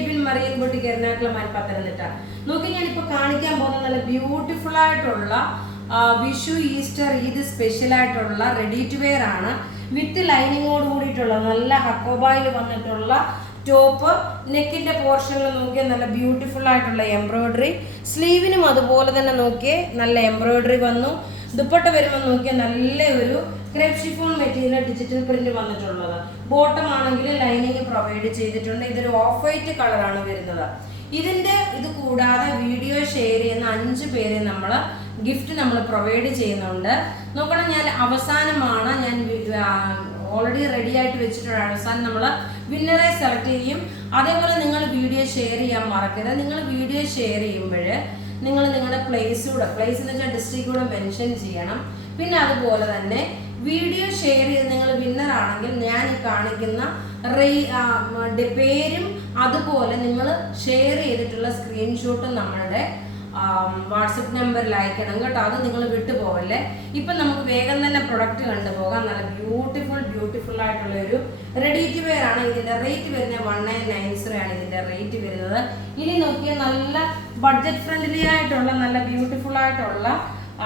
Edwin marine boutique Ernakulam and Pathanamthitta. നോക്കി ഞാനിപ്പോൾ കാണിക്കാൻ പോകുന്ന നല്ല ബ്യൂട്ടിഫുൾ ആയിട്ടുള്ള വിഷു ഈസ്റ്റർ ഈദ് സ്പെഷ്യൽ ആയിട്ടുള്ള റെഡി ടു വെയർ ആണ്. വിത്ത് ലൈനിങ്ങോട് കൂടിയിട്ടുള്ള നല്ല ഹക്കോബായിൽ വന്നിട്ടുള്ള ടോപ്പ്. നെക്കിന്റെ പോർഷനിൽ നോക്കിയാൽ നല്ല ബ്യൂട്ടിഫുൾ ആയിട്ടുള്ള എംബ്രോയിഡറി. സ്ലീവിനും അതുപോലെ തന്നെ നോക്കിയേ നല്ല എംബ്രോയിഡറി വന്നു. ദുപ്പട്ട വരുമ്പോൾ നോക്കിയാൽ നല്ല ഒരു crepe chiffon material digital print വന്നിട്ടുള്ളത്. ബോട്ടം ആണെങ്കിൽ ലൈനിങ് പ്രൊവൈഡ് ചെയ്തിട്ടുണ്ട്. ഇതൊരു ഓഫ് വൈറ്റ് കളറാണ് വരുന്നത്. ഇതിന്റെ ഇത് കൂടാതെ വീഡിയോ ഷെയർ ചെയ്യുന്ന 5 പേരെ നമ്മൾ ഗിഫ്റ്റ് നമ്മൾ പ്രൊവൈഡ് ചെയ്യുന്നുണ്ട്. നോക്കണം, ഞാൻ അവസാനമാണ് ഞാൻ ഓൾറെഡി റെഡി ആയിട്ട് വെച്ചിട്ടുള്ള അവസാനം നമ്മൾ വിന്നറെ സെലക്ട് ചെയ്യും. അതേപോലെ നിങ്ങൾ വീഡിയോ ഷെയർ ചെയ്യാൻ മറക്കരുത്. നിങ്ങൾ വീഡിയോ ഷെയർ ചെയ്യുമ്പോൾ നിങ്ങൾ നിങ്ങളുടെ പ്ലേസ് എന്ന് വെച്ചാൽ ഡിസ്ട്രിക്ട് കൂടെ മെൻഷൻ ചെയ്യണം. പിന്നെ അതുപോലെ തന്നെ വീഡിയോ ഷെയർ ചെയ്ത് നിങ്ങൾ വിന്നർ ആണെങ്കിൽ ഞാൻ ഈ കാണിക്കുന്ന പേരും അതുപോലെ നിങ്ങൾ ഷെയർ ചെയ്തിട്ടുള്ള സ്ക്രീൻഷോട്ടും നമ്മളുടെ വാട്സപ്പ് നമ്പറിൽ അയക്കണം കേട്ടോ. അത് നിങ്ങൾ വിട്ടുപോകല്ലേ. ഇപ്പം നമുക്ക് വേഗം തന്നെ പ്രൊഡക്റ്റ് കണ്ടുപോകാം. നല്ല ബ്യൂട്ടിഫുൾ ആയിട്ടുള്ള ഒരു റെഡി ടു വെയർ ആണ്. ഇതിന്റെ റേറ്റ് വരുന്നത് 1990 ആണ് ഇതിന്റെ റേറ്റ് വരുന്നത്. ഇനി നോക്കിയാൽ നല്ല ബഡ്ജറ്റ് ഫ്രണ്ട്ലി ആയിട്ടുള്ള നല്ല ബ്യൂട്ടിഫുൾ ആയിട്ടുള്ള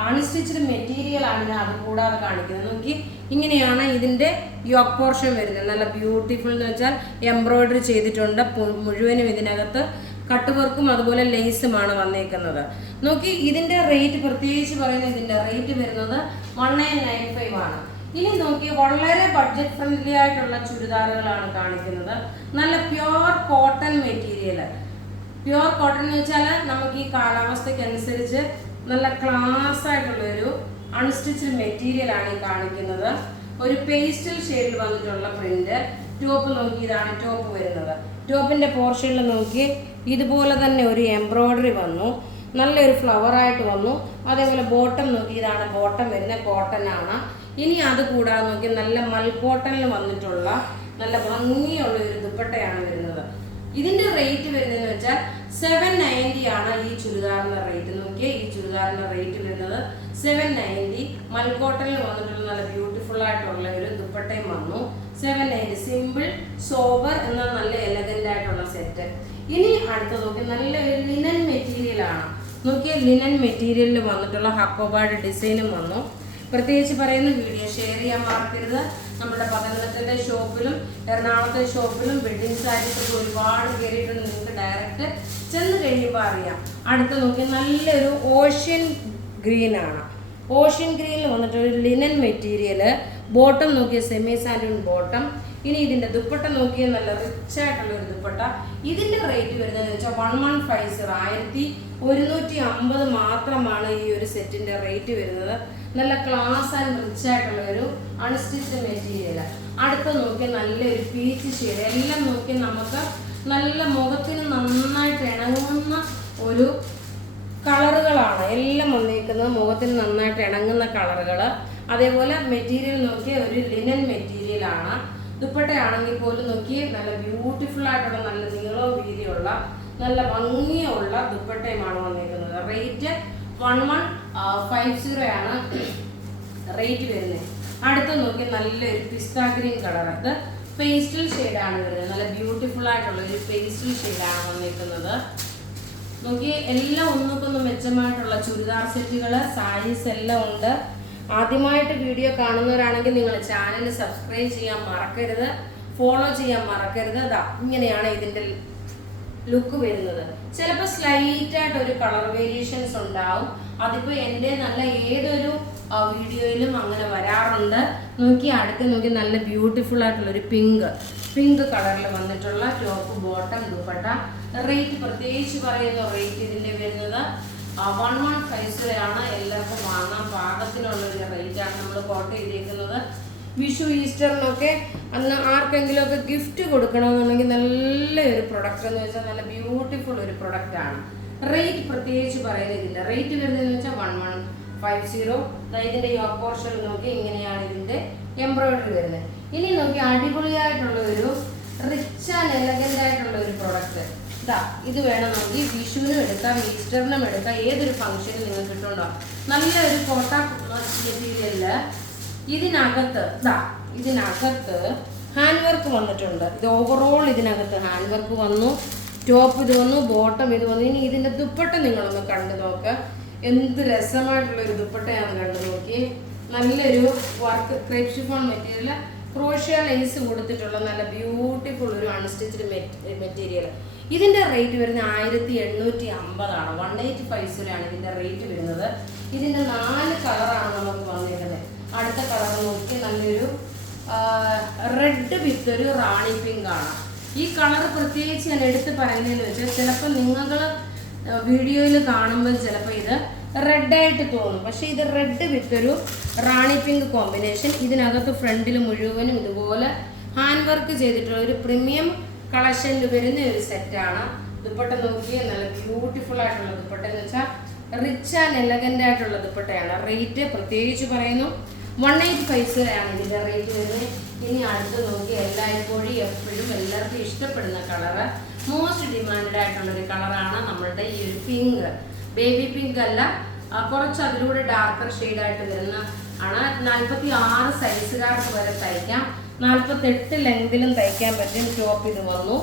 അൺസ്റ്റിച്ച്ഡ് മെറ്റീരിയൽ ആണ് ഞാൻ അത് കൂടാതെ കാണിക്കുന്നത്. നോക്കി, ഇങ്ങനെയാണ് ഇതിന്റെ യോക്ക് പോർഷൻ വരുന്നത്. നല്ല ബ്യൂട്ടിഫുൾ എന്ന് വെച്ചാൽ എംബ്രോയിഡറി ചെയ്തിട്ടുണ്ട്. മുഴുവനും ഇതിനകത്ത് കട്ട് വർക്കും അതുപോലെ ലേസുമാണ് വന്നേക്കുന്നത്. നോക്കി, ഇതിന്റെ റേറ്റ് പ്രത്യേകിച്ച് പറയുന്നത് ഇതിന്റെ റേറ്റ് വരുന്നത് 1995 ആണ്. ഇനി നോക്കി, വളരെ ബഡ്ജറ്റ് ഫ്രണ്ട്ലി ആയിട്ടുള്ള ചുരിദാറുകളാണ് കാണിക്കുന്നത്. നല്ല pure cotton material. Pure cotton എന്ന് വെച്ചാൽ നമുക്ക് ഈ കാലാവസ്ഥയ്ക്ക് അനുസരിച്ച് നല്ല ക്ലാസ് ആയിട്ടുള്ള ഒരു അൺസ്റ്റിച്ച്ഡ് മെറ്റീരിയൽ ആണ് ഈ കാണിക്കുന്നത്. ഒരു പേസ്റ്റൽ ഷെയ്ഡിൽ വന്നിട്ടുള്ള പ്രിന്റ്. ടോപ്പ് നോക്കി, ഇതാണ് ടോപ്പ് വരുന്നത്. ടോപ്പിന്റെ പോർഷനിൽ നോക്കി ഇതുപോലെ തന്നെ ഒരു എംബ്രോയിഡറി വന്നു. നല്ലൊരു ഫ്ലവർ ആയിട്ട് വന്നു. അതേപോലെ ബോട്ടം നോക്കി, ഇതാണ് ബോട്ടം വരുന്നത്, കോട്ടൺ ആണ്. ഇനി അത് കൂടാതെ നോക്കി നല്ല മൽക്കോട്ടണിൽ വന്നിട്ടുള്ള നല്ല ഭംഗിയുള്ള ഒരു ദുപ്പട്ടയാണ് വരുന്നത്. ഇതിന്റെ റേറ്റ് വരുന്നതെന്ന് വെച്ചാൽ 790 ആണ് ഈ ചുരിദാറിന്റെ റേറ്റ്. നോക്കിയേ, ഈ ചുരിദാറിന്റെ റേറ്റ് വരുന്നത് 790. മൽക്കോട്ടണിൽ വന്നിട്ടുള്ള നല്ല ബ്യൂട്ടിഫുൾ ആയിട്ടുള്ള ഒരു ദുപ്പട്ടയും വന്നു. 790 സിമ്പിൾ സോബർ എന്ന നല്ല എലഗന്റ് ആയിട്ടുള്ള സെറ്റ്. ഇനി അടുത്ത നോക്കി, നല്ല ഒരു ലിനൻ മെറ്റീരിയൽ ആണ്. നോക്കിയാൽ ലിനൻ മെറ്റീരിയലിൽ വന്നിട്ടുള്ള ഹക്കോബായുടെ ഡിസൈനും വന്നു. പ്രത്യേകിച്ച് പറയുന്ന വീഡിയോ ഷെയർ ചെയ്യാൻ മറക്കരുത്. നമ്മുടെ പത്തനംതിട്ടത്തെ ഷോപ്പിലും എറണാകുളത്തെ ഷോപ്പിലും വെഡിങ് സാരീസ് ഒരുപാട് കയറിയിട്ടുണ്ട്. നിങ്ങൾക്ക് ഡയറക്റ്റ് ചെന്ന് കഴിയുമ്പോൾ അറിയാം. അടുത്ത നോക്കി, നല്ലൊരു ഓഷ്യൻ ഗ്രീൻ ആണ്. ഓഷ്യൻ ഗ്രീനിൽ വന്നിട്ട് ഒരു ലിനൻ മെറ്റീരിയൽ. ബോട്ടം നോക്കിയ സെമി സാൻഡൂൺ ബോട്ടം. ഇനി ഇതിന്റെ ദുപ്പട്ട നോക്കിയാൽ നല്ല റിച്ച് ആയിട്ടുള്ള ഒരു ദുപ്പട്ട. ഇതിന്റെ റേറ്റ് വരുന്നതെന്ന് വെച്ചാൽ 1150 1150 മാത്രമാണ് ഈ ഒരു സെറ്റിന്റെ റേറ്റ് വരുന്നത്. നല്ല ക്ലാസ് ആൻഡ് റിച്ച് ആയിട്ടുള്ള ഒരു അൺസ്റ്റിച്ച്ഡ് മെറ്റീരിയൽ. അടുത്ത നോക്കിയാൽ നല്ലൊരു പീച്ച് ഷെയ്ഡ്. എല്ലാം നോക്കിയാൽ നമുക്ക് നല്ല മുഖത്തിന് നന്നായിട്ട് ഇണങ്ങുന്ന ഒരു കളറുകളാണ് എല്ലാം വന്നിരിക്കുന്നത്. മുഖത്തിന് നന്നായിട്ട് ഇണങ്ങുന്ന കളറുകൾ. അതേപോലെ മെറ്റീരിയൽ നോക്കിയ ഒരു ലിനൻ മെറ്റീരിയൽ ആണ്. ദുപ്പട്ടയാണെങ്കിൽ പോലും നോക്കി നല്ല ബ്യൂട്ടിഫുൾ ആയിട്ടുള്ള നല്ല നീളവും വീതിയുള്ള നല്ല ഭംഗിയുള്ള ദുപ്പട്ടയുമാണ് വന്നിരിക്കുന്നത്. റേറ്റ് 1150 ആണ് റേറ്റ് വരുന്നത്. അടുത്ത നോക്കി നല്ലൊരു പിസ്ത ഗ്രീൻ കളർ. അത് പേസ്റ്റൽ ഷെയ്ഡാണ് വരുന്നത്. നല്ല ബ്യൂട്ടിഫുൾ ആയിട്ടുള്ള ഒരു പേസ്റ്റൽ ഷെയ്ഡാണ് വന്നിരിക്കുന്നത്. നോക്കി, എല്ലാം ഒന്നുകൊന്ന് മെച്ചമായിട്ടുള്ള ചുരിദാർ സെറ്റുകൾ, സാരീസ് എല്ലാം ഉണ്ട്. ആദ്യമായിട്ട് വീഡിയോ കാണുന്നവരാണെങ്കിൽ നിങ്ങൾ ചാനൽ സബ്സ്ക്രൈബ് ചെയ്യാൻ മറക്കരുത്, ഫോളോ ചെയ്യാൻ മറക്കരുത്. ഇങ്ങനെയാണ് ഇതിൻ്റെ ലുക്ക് വരുന്നത്. ചിലപ്പോൾ സ്ലൈറ്റ് ആയിട്ട് ഒരു കളർ വേരിയേഷൻസ് ഉണ്ടാവും. അതിപ്പോൾ എൻ്റെ നല്ല ഏതൊരു വീഡിയോയിലും അങ്ങനെ വരാറുണ്ട്. നോക്കി, അടുത്ത് നോക്കി നല്ല ബ്യൂട്ടിഫുൾ ആയിട്ടുള്ള ഒരു പിങ്ക് കളറിൽ വന്നിട്ടുള്ള ടോപ്പ് ബോട്ടം ദുപ്പട്ട. റേറ്റ് പ്രത്യേകിച്ച് പറയുന്ന റേറ്റ് ഇതിൻ്റെ വരുന്നത് 1150 ആണ്. എല്ലാവർക്കും വാങ്ങാൻ പാകത്തിനുള്ള ഒരു റേറ്റാണ് നമ്മൾ കോട്ട് ചെയ്തേക്കുന്നത്. വിഷു ഈസ്റ്ററിനൊക്കെ അന്ന് ആർക്കെങ്കിലും ഒക്കെ ഗിഫ്റ്റ് കൊടുക്കണമെന്നുണ്ടെങ്കിൽ നല്ലൊരു പ്രൊഡക്റ്റ് എന്ന് വെച്ചാൽ നല്ല ബ്യൂട്ടിഫുൾ ഒരു പ്രൊഡക്റ്റ് ആണ്. റേറ്റ് പ്രത്യേകിച്ച് പറയുന്നില്ല. റേറ്റ് വരുന്നതെന്ന് വെച്ചാൽ 1150. ഇതിന്റെ യോക്ക് പോർഷൻ നോക്കി ഇങ്ങനെയാണ് ഇതിന്റെ എംബ്രോയിഡറി വരുന്നത്. ഇനി നോക്കി, അടിപൊളിയായിട്ടുള്ള ഒരു റിച്ച് ആൻഡ് എലഗന്റ് ആയിട്ടുള്ള ഒരു പ്രൊഡക്റ്റ്. ഇത് വേണം നോക്കി, വിഷുവിനും എടുക്കാം, ഈസ്റ്ററിനും എടുക്കാം, ഏതൊരു ഫംഗ്ഷനും നിങ്ങൾക്ക് കിട്ടുന്നുണ്ടോ. നല്ലൊരു കോട്ട മെറ്റീരിയലില് ഇതിനകത്ത് ഹാൻഡ് വർക്ക് വന്നിട്ടുണ്ട്. ഇത് ഓവറോൾ ഇതിനകത്ത് ഹാൻഡ് വർക്ക് വന്നു. ടോപ്പ് ഇത് വന്നു, ബോട്ടം ഇത് വന്നു. ഇനി ഇതിന്റെ ദുപ്പട്ട നിങ്ങളൊന്ന് കണ്ടു നോക്കുക. എന്ത് രസമായിട്ടുള്ള ഒരു ദുപ്പട്ടയാണ് കണ്ടു നോക്കി. നല്ലൊരു work crepe chiffon material, crochet lace കൊടുത്തിട്ടുള്ള നല്ല ബ്യൂട്ടിഫുൾ ഒരു അൺസ്റ്റിച്ച്ഡ് മെറ്റീരിയൽ. ഇതിന്റെ റേറ്റ് വരുന്നത് 1850 185 ഇതിന്റെ റേറ്റ് വരുന്നത്. ഇതിന്റെ 4 കളറാണ് നമുക്ക് വന്നിരിക്കുന്നത്. അടുത്ത കളർ നോക്കി നല്ലൊരു റെഡ് വിത്ത് ഒരു റാണി പിങ്ക് ആണ്. ഈ കളർ പ്രത്യേകിച്ച് ഞാൻ എടുത്ത് പറയുന്നതെന്ന് വെച്ചാൽ ചിലപ്പോൾ നിങ്ങൾ വീഡിയോയിൽ കാണുമ്പോൾ ചിലപ്പോൾ ഇത് റെഡായിട്ട് തോന്നും, പക്ഷേ ഇത് റെഡ് വിത്ത് ഒരു റാണി പിങ്ക് കോമ്പിനേഷൻ. ഇതിനകത്ത് ഫ്രണ്ടിൽ മുഴുവനും ഇതുപോലെ ഹാൻഡ് വർക്ക് ചെയ്തിട്ടുള്ള ഒരു പ്രീമിയം കളക്ഷനിൽ വരുന്ന ഒരു സെറ്റാണ്. ദുപ്പട്ട നോക്കിയേ, നല്ല ബ്യൂട്ടിഫുൾ ആയിട്ടുള്ള ദുപ്പട്ട എന്ന് വെച്ചാൽ റിച്ച് ആൻഡ് എലഗൻ്റ് ആയിട്ടുള്ള ദുപ്പട്ടയാണ്. റേറ്റ് പ്രത്യേകിച്ച് പറയുന്നു 185 ഇതിൻ്റെ റേറ്റ് വരുന്നത്. ഇനി അടുത്ത് നോക്കി എല്ലായ്പ്പോഴും എപ്പോഴും എല്ലാവർക്കും ഇഷ്ടപ്പെടുന്ന കളറ്, മോസ്റ്റ് ഡിമാൻഡ് ആയിട്ടുള്ളൊരു കളറാണ് നമ്മളുടെ ഈ ഒരു പിങ്ക്. ബേബി പിങ്ക് അല്ല, കുറച്ച് അതിലൂടെ ഡാർക്കർ ഷെയ്ഡായിട്ട് വരുന്ന ആണ്. 46 സൈസുകാർക്ക് വരെ തയ്ക്കാം, 48 ലെങ്തിലും തയ്ക്കാൻ പറ്റും. ടോപ്പ് ഇത് വന്നു,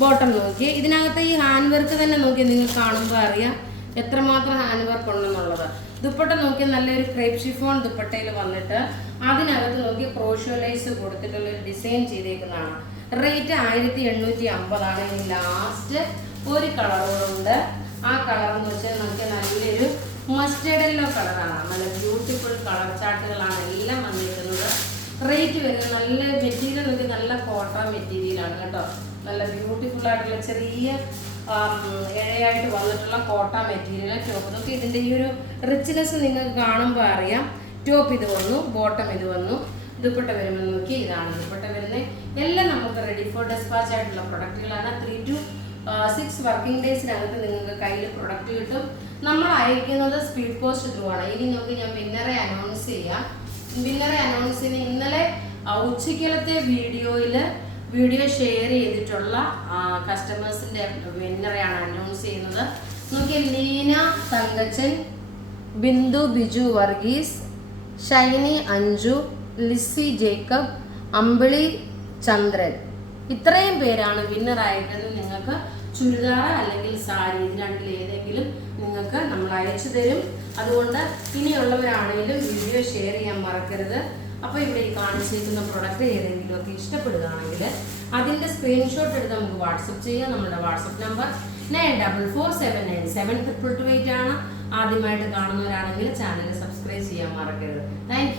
ബോട്ടം നോക്കി. ഇതിനകത്ത് ഈ ഹാൻഡ് വർക്ക് തന്നെ നോക്കി നിങ്ങൾക്ക് കാണുമ്പോൾ അറിയാം എത്രമാത്രം ഹാൻഡ് വർക്ക് ഉണ്ടെന്നുള്ളത്. ദുപ്പട്ട നോക്കി നല്ലൊരു ക്രേപ്പ് ഷിഫോൺ ദുപ്പട്ടയിൽ വന്നിട്ട് അതിനകത്ത് നോക്കി ക്രോഷ്യോ ലേസ് കൊടുത്തിട്ടുള്ള ഒരു ഡിസൈൻ ചെയ്തേക്കുന്നതാണ്. റേറ്റ് 1850 ഇനി ലാസ്റ്റ് ഒരു കളറുകളുണ്ട്. ആ കളർ എന്ന് വെച്ചാൽ നമുക്ക് നല്ലൊരു മസ്റ്റേർഡ് യെല്ലോ കളറാണ്. നല്ല ബ്യൂട്ടിഫുൾ കളർ ചാർട്ടുകളാണ് എല്ലാം വന്നിരിക്കുന്നത്. റേറ്റ് വരുന്നത് നല്ല മെറ്റീരിയൽ നോക്കി നല്ല കോട്ടൺ മെറ്റീരിയലാണ് കേട്ടോ. നല്ല ബ്യൂട്ടിഫുൾ ആയിട്ടുള്ള ചെറിയ ഇഴയായിട്ട് വന്നിട്ടുള്ള കോട്ടൺ മെറ്റീരിയൽ. ടോപ്പ് നോക്കി ഇതിൻ്റെ ഈ ഒരു റിച്ച്നെസ് നിങ്ങൾക്ക് കാണുമ്പോൾ അറിയാം. ടോപ്പ് ഇത് വന്നു, ബോട്ടം ഇത് വന്നു. ദുപ്പട്ട വരുമ്പോൾ നോക്കി ഇതാണ് ദുപ്പട്ട വരുന്നത്. എല്ലാം നമുക്ക് റെഡി ഫോർ ഡെസ്പാച്ച് ആയിട്ടുള്ള പ്രൊഡക്റ്റുകളാണ്. 3 to 6 വർക്കിംഗ് ഡേയ്സിനകത്ത് നിങ്ങൾക്ക് കയ്യിൽ പ്രൊഡക്റ്റ് കിട്ടും. നമ്മൾ അയക്കുന്നത് സ്പീഡ് പോസ്റ്റ് ത്രൂ ആണ്. ഇനി നോക്കി ഞാൻ വിന്നറെ അനൗൺസ് ചെയ്യാം. വിന്നറെ അനൗൺസ് ചെയ്യുന്ന ഇന്നലെ ഉച്ചയ്ക്കലത്തെ വീഡിയോ ഷെയർ ചെയ്തിട്ടുള്ള കസ്റ്റമേഴ്സിൻ്റെ വിന്നറെയാണ് അനൗൺസ് ചെയ്യുന്നത്. നോക്കി ലീന തങ്കച്ചൻ, ബിന്ദു ബിജു വർഗീസ്, ഷൈനി അഞ്ജു, ലിസി ജേക്കബ്, അമ്പിളി ചന്ദ്രൻ, ഇത്രയും പേരാണ് വിന്നറായിട്ട്. നിങ്ങൾക്ക് ചുരിദാർ അല്ലെങ്കിൽ സാരി ഇത് രണ്ടിൽ ഏതെങ്കിലും നിങ്ങൾക്ക് നമ്മൾ അയച്ചു തരും. അതുകൊണ്ട് ഇനിയുള്ളവരാണെങ്കിലും വീഡിയോ ഷെയർ ചെയ്യാൻ മറക്കരുത്. അപ്പോൾ ഇവിടെ ഈ കാണിച്ചിരിക്കുന്ന പ്രൊഡക്റ്റ് ഏതെങ്കിലുമൊക്കെ ഇഷ്ടപ്പെടുകയാണെങ്കിൽ അതിൻ്റെ സ്ക്രീൻഷോട്ട് എടുത്ത് നമുക്ക് വാട്സപ്പ് ചെയ്യാം. നമ്മുടെ വാട്സപ്പ് നമ്പർ 9447972228 ആണ്. ആദ്യമായിട്ട് കാണുന്നവരാണെങ്കിൽ ചാനൽ സബ്സ്ക്രൈബ് ചെയ്യാൻ മറക്കരുത്. താങ്ക്